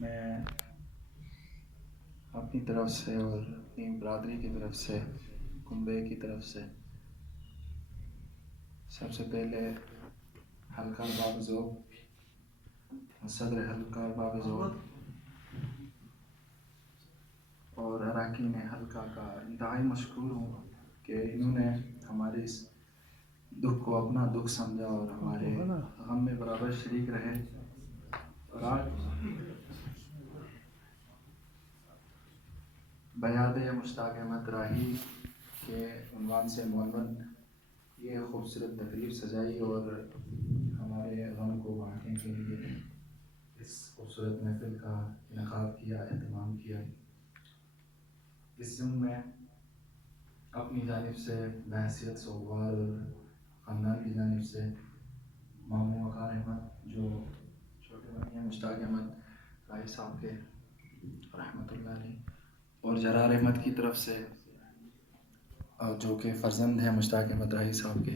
میں اپنی طرف سے اور اپنی برادری کی طرف سے، کنبے کی طرف سے سب سے پہلے حلقہ باب ذوق، صدر حلقہ باب ذوق اور اراکین حلقہ کا انتہائی مشکور ہوں کہ انہوں نے ہمارے اس دکھ کو اپنا دکھ سمجھا اور ہمارے غم میں برابر شریک رہے۔ اور آج بیاد مشتاق احمد راہی کے عنوان سے معلوم یہ خوبصورت تقریب سجائی اور ہمارے غم کو بانٹنے کے لیے اس خوبصورت محفل کا انعقاد کیا، اہتمام کیا۔ اس ضمن میں اپنی جانب سے بحیثیت سوگوار اور خاندان کی جانب سے ماموں وقار احمد جو چھوٹے بھائی ہیں مشتاق احمد راہی صاحب کے رحمۃ اللہ علیہ، اور جرار احمد کی طرف سے جو کہ فرزند ہیں مشتاق احمد راہی صاحب کے،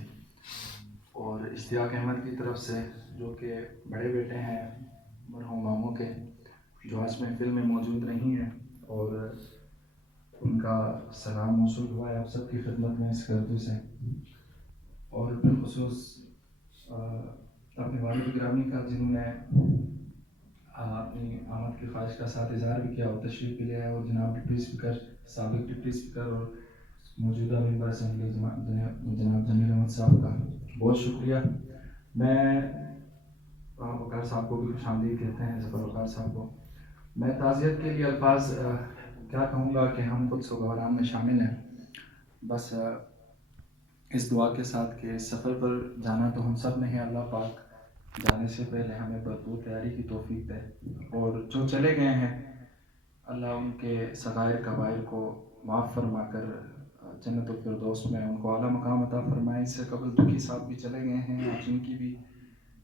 اور اشتیاق احمد کی طرف سے جو کہ بڑے بیٹے ہیں مرحوم ماموں کے، جو آج محفل میں موجود نہیں ہیں، اور ان کا سلام موصول ہوا ہے آپ سب کی خدمت میں اس گردو سے۔ اور بالخصوص اپنے والد گرامی کا جنہوں نے اپنی آمد کی خواہش کا ساتھ اظہار بھی کیا اور تشریف بھی لیا ہے، اور جناب ڈپٹی اسپیکر، سابق ڈپٹی اسپیکر اور موجودہ ممبر اسمبلی جناب جمیل احمد صاحب کا بہت شکریہ۔ میں وقار صاحب کو بھی خوش آمدید کہتے ہیں، ظفر وقار صاحب کو۔ میں تعزیت کے لیے الفاظ کیا کہوں گا کہ ہم خود سوگواران میں شامل ہیں، بس اس دعا کے ساتھ کہ سفر پر جانا تو ہم سب نے ہے، اللہ پاک جانے سے پہلے ہمیں بھرپور تیاری کی توفیق دے، اور جو چلے گئے ہیں اللہ ان کے صغائر کبائر کو معاف فرما کر جنت الفردوس میں ان کو اعلیٰ مقام عطا فرمائے۔ اس سے قبل دکھی صاحب بھی چلے گئے ہیں، آج ان کی بھی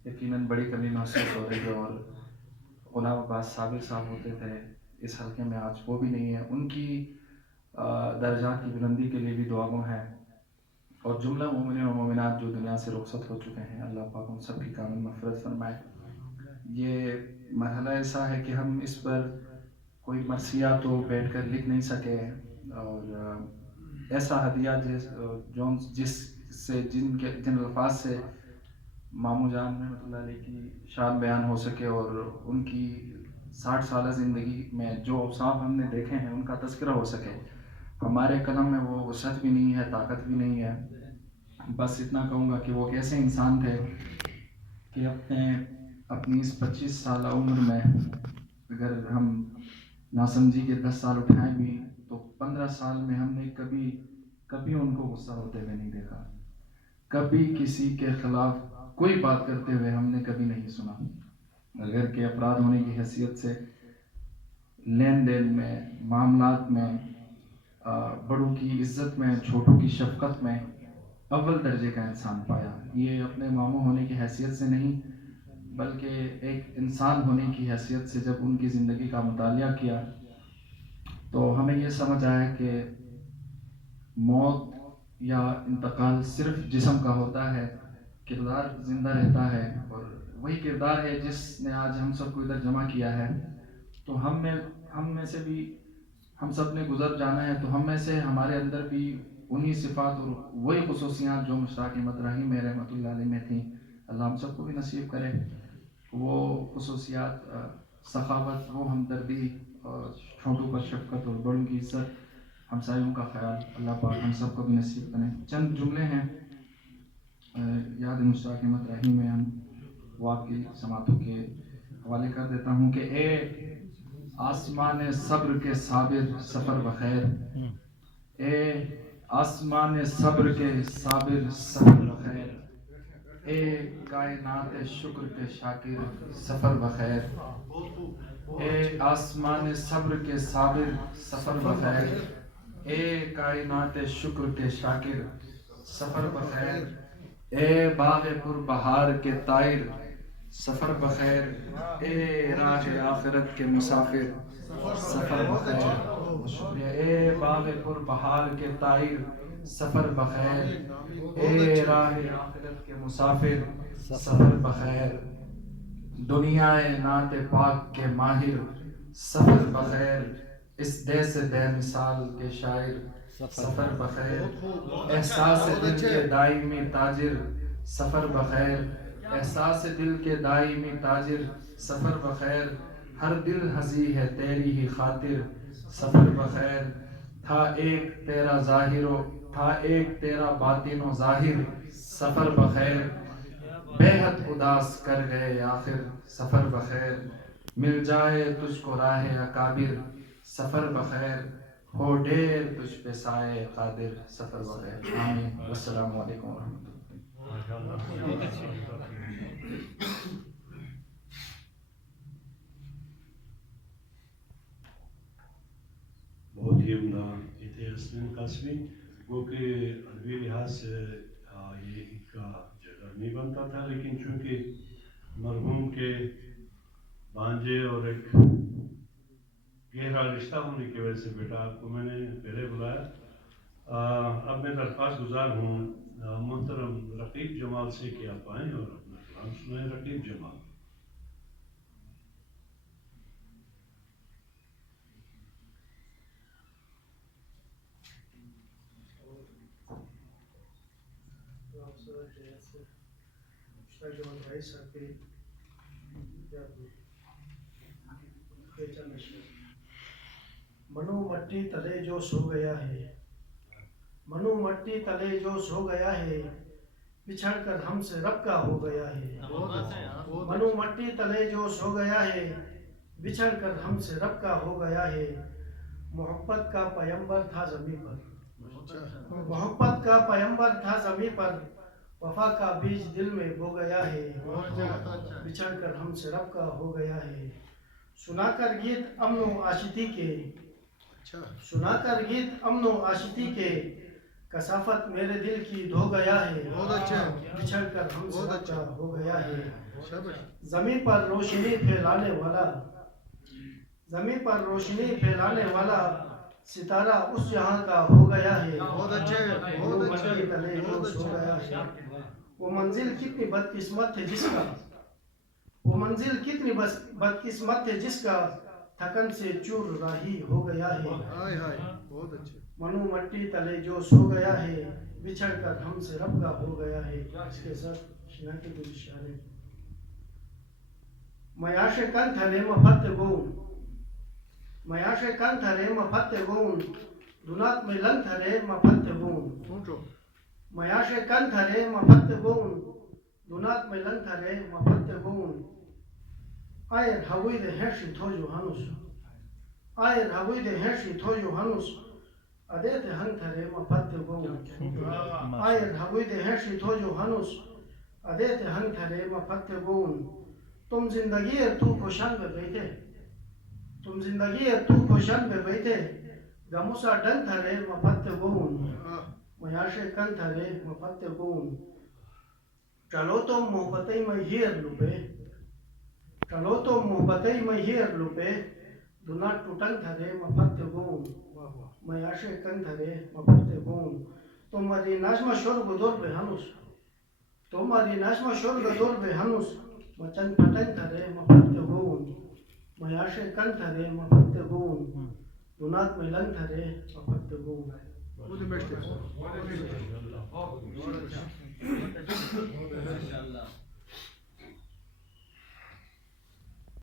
یقیناً بڑی کمی محسوس ہو رہی ہے، اور غلام عباس صابر صاحب ہوتے تھے اس حلقے میں، آج وہ بھی نہیں ہے، ان کی درجات کی بلندی کے لیے بھی دعا گو ہیں، اور جملہ مومنین و مومنات جو دنیا سے رخصت ہو چکے ہیں اللہ پاک ان سب کی کامل مغفرت فرمائے۔ یہ مرحلہ ایسا ہے کہ ہم اس پر کوئی مرثیہ تو بیٹھ کر لکھ نہیں سکے، اور ایسا ہدیہ جن الفاظ سے ماموں جان رحمۃ اللہ علیہ کی شان بیان ہو سکے، اور ان کی 60 سالہ زندگی میں جو اوصاف ہم نے دیکھے ہیں ان کا تذکرہ ہو سکے، ہمارے قلم میں وہ وسعت بھی نہیں ہے، طاقت بھی نہیں ہے۔ بس اتنا کہوں گا کہ وہ کیسے انسان تھے کہ اپنی اس 25 سالہ عمر میں اگر ہم ناسمجھی کے 10 سال اٹھائیں بھی تو 15 سال میں ہم نے کبھی ان کو غصہ ہوتے ہوئے نہیں دیکھا، کبھی کسی کے خلاف کوئی بات کرتے ہوئے ہم نے کبھی نہیں سنا، اگر کہ افراد ہونے کی حیثیت سے لین دین میں، معاملات میں، بڑوں کی عزت میں، چھوٹوں کی شفقت میں اول درجے کا انسان پایا۔ یہ اپنے ماموں ہونے کی حیثیت سے نہیں بلکہ ایک انسان ہونے کی حیثیت سے جب ان کی زندگی کا مطالعہ کیا تو ہمیں یہ سمجھ آیا کہ موت یا انتقال صرف جسم کا ہوتا ہے، کردار زندہ رہتا ہے، اور وہی کردار ہے جس نے آج ہم سب کو ادھر جمع کیا ہے۔ تو ہم میں سے بھی ہم سب نے گزر جانا ہے، تو ہم میں سے ہمارے اندر بھی انہی صفات اور وہی خصوصیات جو مشتاق احمد راہی میں رحمۃ اللہ علیہ میں تھیں، اللہ ہم سب کو بھی نصیب کرے۔ وہ خصوصیات سخاوت، وہ ہمدردی، اور چھوٹوں پر شفقت اور بڑوں کی عزت، ہمسایوں کا خیال، اللہ پاک ہم سب کو بھی نصیب کریں۔ چند جملے ہیں یاد مشتاق احمد راہی میں، ہم وہ آپ کی سماعتوں کے حوالے کر دیتا ہوں کہ اے آسمان صبر کے صابر سفر بخیر، اے آسمان صبر کے صابر سفر بخیر، اے کائنات شکر کے شاکر سفر بخیر، اے آسمان صبر کے صابر سفر بخیر، اے کائنات شکر کے شاکر سفر بخیر، اے باغ پر بہار کے طائر سفر بخیر، اے راہ آخرت کے مسافر سفر بخیر، شکریہ، اے باغ پر بہار کے طائر سفر بخیر، اے راہ آخرت کے مسافر سفر بخیر، دنیا نعت پاک کے ماہر سفر بخیر اس دے سے بے مثال کے شاعر، سفر بخیر احساس دل کے دائمی تاجر، سفر بخیر احساس دل کے دائمی تاجر، سفر بخیر ہر دل ہنسی ہے تیری ہی خاطر، سفر بخیر تھا ایک تیرا ظاہر و تھا ایک تیرا باطن و ظاہر، سفر بخیر بے حد اداس کر گئے آخر، سفر بخیر مل جائے تجھ کو راہ اکابر، سفر بخیر ہو ڈھیر تجھ پہ سائے قادر، سفر بخیر آمین والسلام علیکم ورحمۃ اللہ۔ بہت ہی عمدہ یہ تھے حسن قاسمی، وہ کہ ادبی لحاظ سے یہ ایک کا جگہ نہیں بنتا تھا، لیکن چونکہ مرحوم کے بانجے اور ایک گہرا رشتہ ہونے کی وجہ سے بیٹا آپ کو میں نے پہلے بلایا۔ اب میں درخواست گزار ہوں محترم رقیب جمال سے کہ آپ آئیں اور اپنا کلام سنائیں۔ رقیب جمال۔ منو مٹی تلے جو سو گیا ہے، منو مٹی تلے جو سو گیا ہے، بچھڑ کر ہم سے رب کا ہو گیا ہے۔ منو مٹی تلے جو سو گیا ہے، بچھڑ کر ہم سے رب کا ہو گیا ہے، محبت کا پیمبر تھا زمیں پر، محبت کا پیمبر تھا زمیں پر، وفا کا بیج دل میں بو گیا ہے، بچھڑ کر ہم سے رب کا ہو گیا ہے۔ سنا کر گیت امن و عاشقی کے، سنا کر گیت امن و عاشقی کے، کثافت میرے دل کی دھو گیا ہے، بچھڑ کر ہم سے رب کا ہو گیا ہے۔ زمین پر روشنی پھیلانے والا، زمین پر روشنی پھیلانے والا، ستارہ اس جہاں کا ہو گیا ہے، وہ مٹی تلے جو سو گیا ہے۔ وہ منزل کتنی بدقسمت ہے جس کا، وہ منزل کتنی بدقسمت ہے جس کا، تھکن سے چور راہی ہو گیا ہے۔ منو مٹی تلے جو سو گیا ہے، بچھڑ کر ہم سے رب کا ہو گیا ہے۔ اس کے ساتھ شنا کے کچھ اشارے۔ میاش کن تھرے مفت گون، میاش کن تھرے مفت گون، دونات میں لن تھرے مفت گون، میاش کن تھرے مفت گون، دونات میں لن تھرے مفت گون، آئر ہوئی دے ہیشی تھوجو ہنوس، آئر ہوئی دے ہیشی تھوجو ہنوس، ادیت ہن تھرے مفت گون، آئر ہوئی دے ہیشی تھوجو ہنوس، ادیت ہن تھرے مفت گون، تم زندگی تو خوشان پہ بیٹھے، تم زندگی تو خوشان پہ بیٹھے، گموسا ڈن تھرے مفت گون، میاش کن تھرے مفت گون، چلو تو محبتیں میں ہیر لپے، چلو تو محبتیں میں ہیر لپے، دونا ٹوٹن تھرے مفت گون، میاش کن تھرے مفت گون، تمہاری نجم شور گدور بے ہنوس، تمہاری نجم شور گدور بے ہنوس، مچن پٹن تھرے مفت گون، میاش کن تھرے مفت گون، دونات میں لن تھرے مفت گون۔ ماشاء اللہ۔